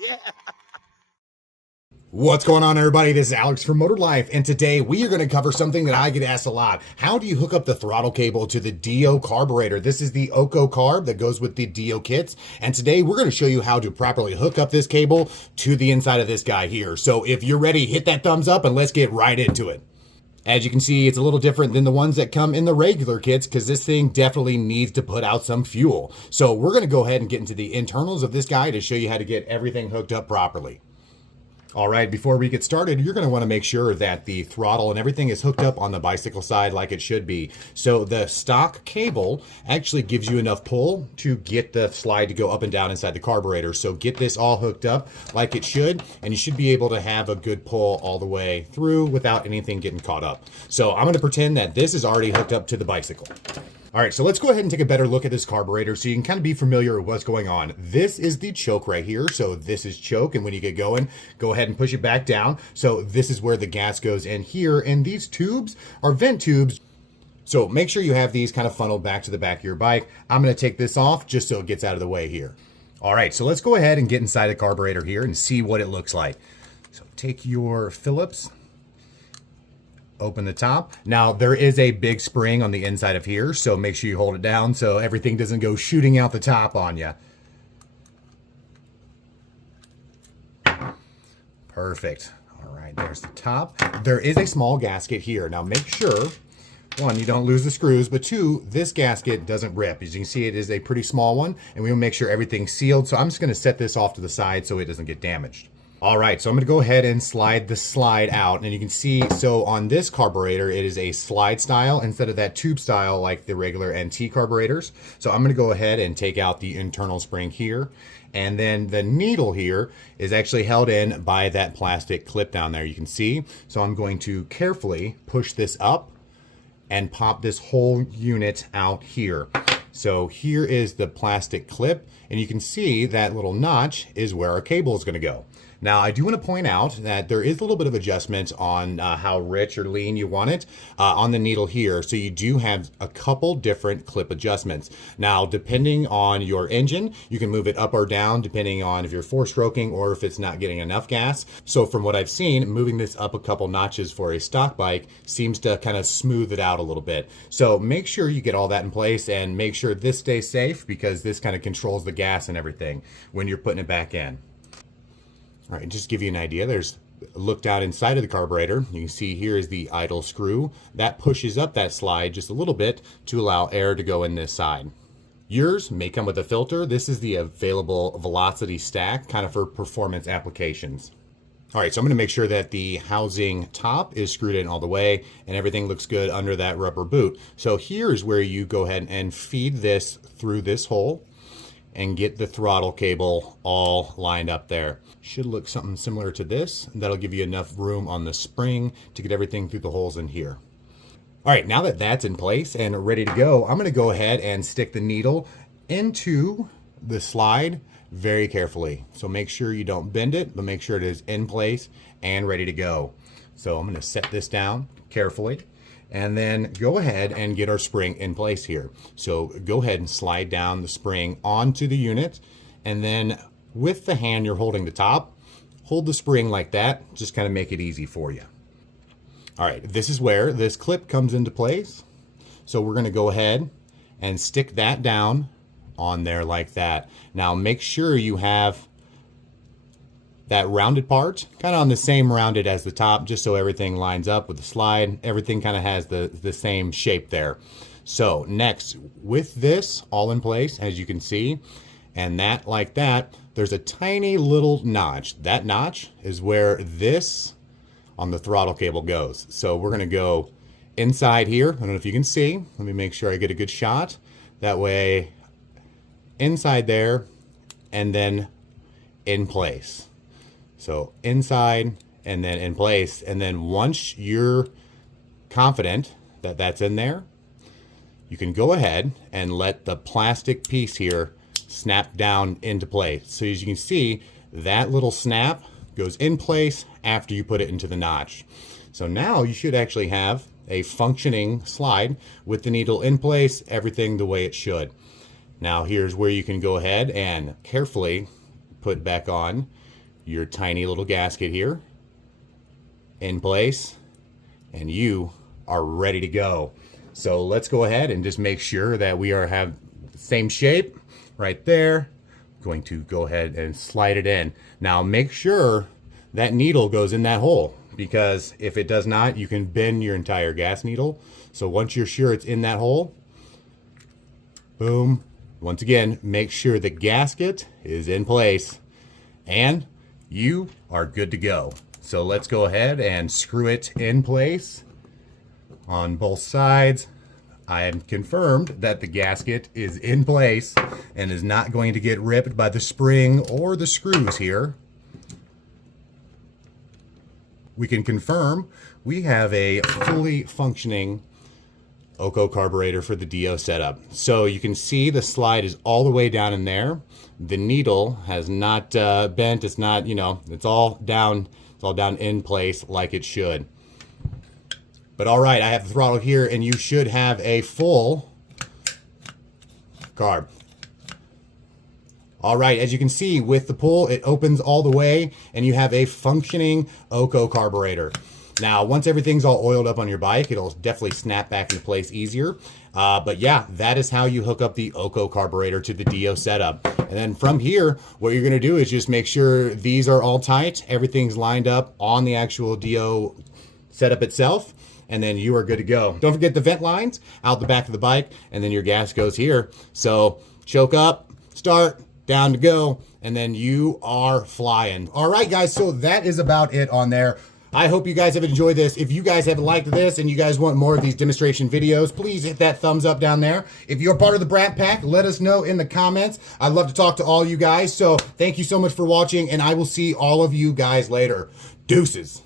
Yeah. What's going on, everybody? This is Alex from Motor Life, and today we are going to cover something that I get asked a lot. How do you hook up the throttle cable to the DIO carburetor? This is the OKO carb that goes with the DIO kits, and today we're going to show you how to properly hook up this cable to the inside of this guy here. So if you're ready, hit that thumbs up and let's get right into it. As you can see, it's a little different than the ones that come in the regular kits because this thing definitely needs to put out some fuel. So we're going to go ahead and get into the internals of this guy to show you how to get everything hooked up properly. All right, before we get started, you're going to want to make sure that the throttle and everything is hooked up on the bicycle side like it should be. So the stock cable actually gives you enough pull to get the slide to go up and down inside the carburetor. So get this all hooked up like it should, and you should be able to have a good pull all the way through without anything getting caught up. So I'm going to pretend that this is already hooked up to the bicycle. All right, so let's go ahead and take a better look at this carburetor so you can kind of be familiar with what's going on. This is the choke right here. So this is choke, and when you get going, go ahead and push it back down. So this is where the gas goes in here, and these tubes are vent tubes. So make sure you have these kind of funneled back to the back of your bike. I'm gonna take this off just so it gets out of the way here. All right, so let's go ahead and get inside the carburetor here and see what it looks like. So take your Phillips, open the top. Now there is a big spring on the inside of here, so make sure you hold it down so everything doesn't go shooting out the top on you. Perfect. All right, there's the top. There is a small gasket here. Now make sure, one, you don't lose the screws, but two, this gasket doesn't rip. As you can see, it is a pretty small one, and we will make sure everything's sealed. So I'm just gonna set this off to the side so it doesn't get damaged. All right, so I'm gonna go ahead and slide the slide out, and you can see, so on this carburetor, it is a slide style instead of that tube style like the regular NT carburetors. So I'm gonna go ahead and take out the internal spring here, and then the needle here is actually held in by that plastic clip down there, you can see. So I'm going to carefully push this up and pop this whole unit out here. So here is the plastic clip, and you can see that little notch is where our cable is gonna go. Now, I do want to point out that there is a little bit of adjustment on how rich or lean you want it on the needle here. So you do have a couple different clip adjustments. Now, depending on your engine, you can move it up or down depending on if you're four-stroking or if it's not getting enough gas. So from what I've seen, moving this up a couple notches for a stock bike seems to kind of smooth it out a little bit. So make sure you get all that in place and make sure this stays safe because this kind of controls the gas and everything when you're putting it back in. All right, just to give you an idea, there's look down inside of the carburetor. You can see here is the idle screw. That pushes up that slide just a little bit to allow air to go in this side. Yours may come with a filter. This is the available velocity stack, kind of for performance applications. All right, so I'm gonna make sure that the housing top is screwed in all the way and everything looks good under that rubber boot. So here's where you go ahead and feed this through this hole and get the throttle cable all lined up there. Should look something similar to this. That'll give you enough room on the spring to get everything through the holes in here. All right, now that that's in place and ready to go, I'm gonna go ahead and stick the needle into the slide very carefully. So make sure you don't bend it, but make sure it is in place and ready to go. So I'm gonna set this down carefully, and then go ahead and get our spring in place here. So go ahead and slide down the spring onto the unit, and then with the hand you're holding the top, hold the spring like that, just kind of make it easy for you. All right, this is where this clip comes into place. So we're gonna go ahead and stick that down on there like that. Now make sure you have that rounded part kind of on the same rounded as the top, just so everything lines up with the slide. Everything kind of has the same shape there. So next, with this all in place, as you can see, and that like that, there's a tiny little notch. That notch is where this on the throttle cable goes. So we're gonna go inside here. I don't know if you can see. Let me make sure I get a good shot. That way, inside there, and then in place. So inside and then in place, and then once you're confident that that's in there, you can go ahead and let the plastic piece here snap down into place. So as you can see, that little snap goes in place after you put it into the notch. So now you should actually have a functioning slide with the needle in place, everything the way it should. Now here's where you can go ahead and carefully put back on your tiny little gasket here in place, and you are ready to go. So let's go ahead and just make sure that we have the same shape right there. I'm going to go ahead and slide it in. Now make sure that needle goes in that hole, because if it does not, you can bend your entire gas needle. So once you're sure it's in that hole, boom. Once again, make sure the gasket is in place and you are good to go. So let's go ahead and screw it in place on both sides. I am confirmed that the gasket is in place and is not going to get ripped by the spring or the screws here. We can confirm we have a fully functioning OKO carburetor for the DIO setup. So you can see the slide is all the way down in there. The needle has not bent. It's not, it's all down. It's all down in place like it should. But all right, I have the throttle here, and you should have a full carb. All right, as you can see with the pull, it opens all the way, and you have a functioning OKO carburetor. Now, once everything's all oiled up on your bike, it'll definitely snap back into place easier. But yeah, that is how you hook up the OKO carburetor to the DIO setup. And then from here, what you're gonna do is just make sure these are all tight, everything's lined up on the actual DIO setup itself, and then you are good to go. Don't forget the vent lines out the back of the bike, and then your gas goes here. So choke up, start, down to go, and then you are flying. All right, guys, so that is about it on there. I hope you guys have enjoyed this. If you guys have liked this and you guys want more of these demonstration videos, please hit that thumbs up down there. If you're part of the Brat Pack, let us know in the comments. I'd love to talk to all you guys. So thank you so much for watching, and I will see all of you guys later. Deuces.